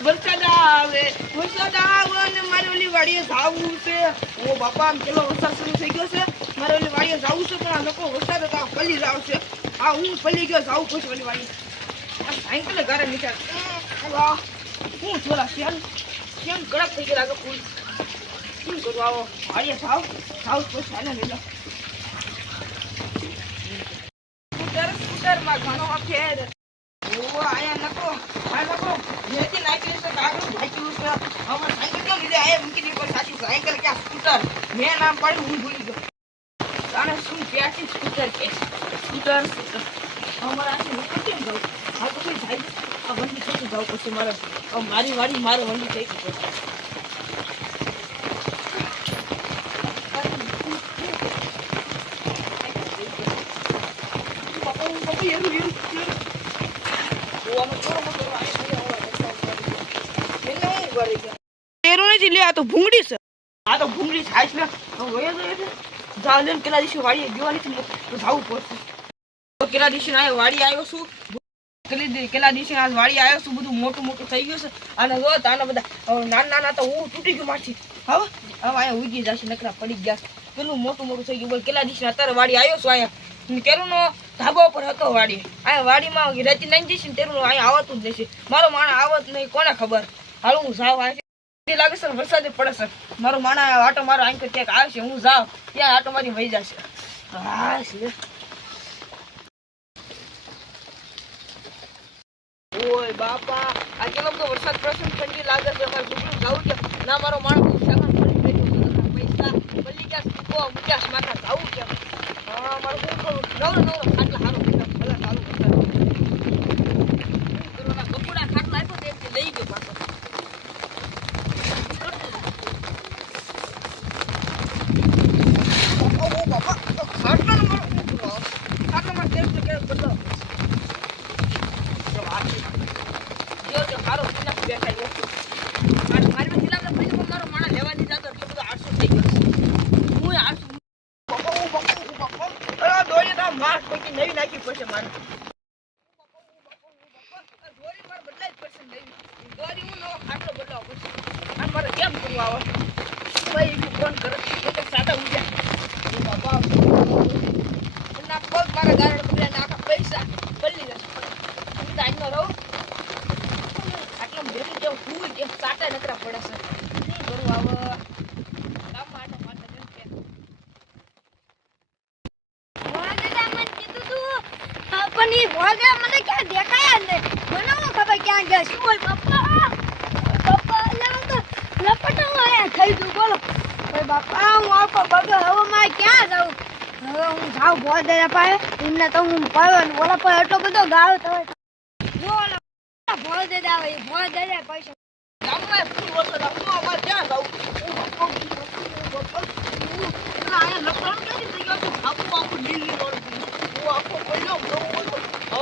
વરસાદ આવે ને મારે ઓલી વાડીએ જાવું છે ઓ બાપા આમ પેલો વરસાદ શરૂ થઈ ગયો છે મારે ઓલી વાડીએ જાવું છે પણ આ લોકો વરસાદ હતા પલી જાવ છે આ હું પલી ગયો જાવું પછી ઓલી વાડી આ સાયકલ ઘરે નીકળ હું થોડા શેમ કડક થઈ ગયા ફૂલ શું કરું આવો વાડીએ જાવ પછી આને લઈ લો સ્કૂટર માં ઘણો ફેર ઓ આયા નકો જેથી નાખી છે કાગળ ભાગ્યું છે અમાર સાયકલ કેમ લીધે આયા મૂકી દી પર સાચી સાયકલ કે સ્કૂટર મેં નામ પાડ્યું હું ભૂલી ગયો તાણે શું ક્યાંથી સ્કૂટર કે સ્કૂટર અમાર આથી મૂકી કેમ જાવ આ તો કોઈ જાય આ વંડી થઈ જાવ પછી મારે મારી વાડી મારે વંડી થઈ ગઈ તો ભૂંગળી છે આ તો ભૂંગળી થાય છે જાવ કેલા દિવસે વાડી ગવાની તો જાવું પડશે કેલા દિવસે આ વાડી આવ્યો છું કેલા દિવસે આ વાડી આવ્યો છું બધું મોટું થઈ ગયું છે અને જો તાના બધા નાના તો હું તૂટી ગયું મારથી હવે આયા ઉગી જશે નકરા પડી ગયા પેલું મોટું થઈ ગયું બોલ કેલા દિવસે અત્યારે વાડી આવ્યો છું આયા કેરુનો ધાબા ઉપર હતો વાડી આયા વાડીમાં રચી નાખી જશે ને તેરું અહીંયા આવતું જ નહીં મારો માણસ આવત નહીં કોને ખબર હાલ હું જાવ લાગે સર વરસાદ પડે સર મારો માણા આટો મારો આંખ ક્યાંક આવશે હું જાઉં ત્યાં આટો મારી વહી જશે ઓય બાપા આ કેટલો બધો વરસાદ પડશે ઠંડી લાગે છે અમારે છોકરું જાવું કે ના મારો માણસ સામાન પડી બેઠો છે પૈસા બલી ગયા કો મુક્યા માથા જાવું કે હા મારો છોકરો નવરો ખાટલા હારો ભલા ચાલુ કરતા કપડા ખાટલા આપ્યો તે લઈ ગયો પાછો નવી નાખી પડશે મારે દોરી મારે બદલાવી પડશે દોરી હું નવો ખાટલો બદલાવો પડશે અને મારે કેમ કરવું આવે ભાઈ ફોન કરે તો સાદા ઉડ્યા બાપા એના પગ મારા ગારડ પકડ્યા આખા પૈસા બદલી જશે હું તો આજનો રહું આટલા ભેગું જેવું હું કે સાટા નકરા પડે છે શું કરવું આવે ની ભોગે મને ક્યાં દેખાયા ને મને હું ખબર ક્યાં ગયા શું હોય પપ્પા લેવા તો લપટો આયા થઈ ગયું બોલો ઓય બાપા હું આપો બગે હવે માં ક્યાં જાઉં હવે હું જાઉં ભોજ દે પાએ એમને તો હું પાયો ને ઓલા પર એટલો બધો ગાવ તો જો ઓલા ભોજ દે આવે ભોજ દે પૈસા ગામમાં ફૂલ વરસાદ હું અમાર ક્યાં જાઉં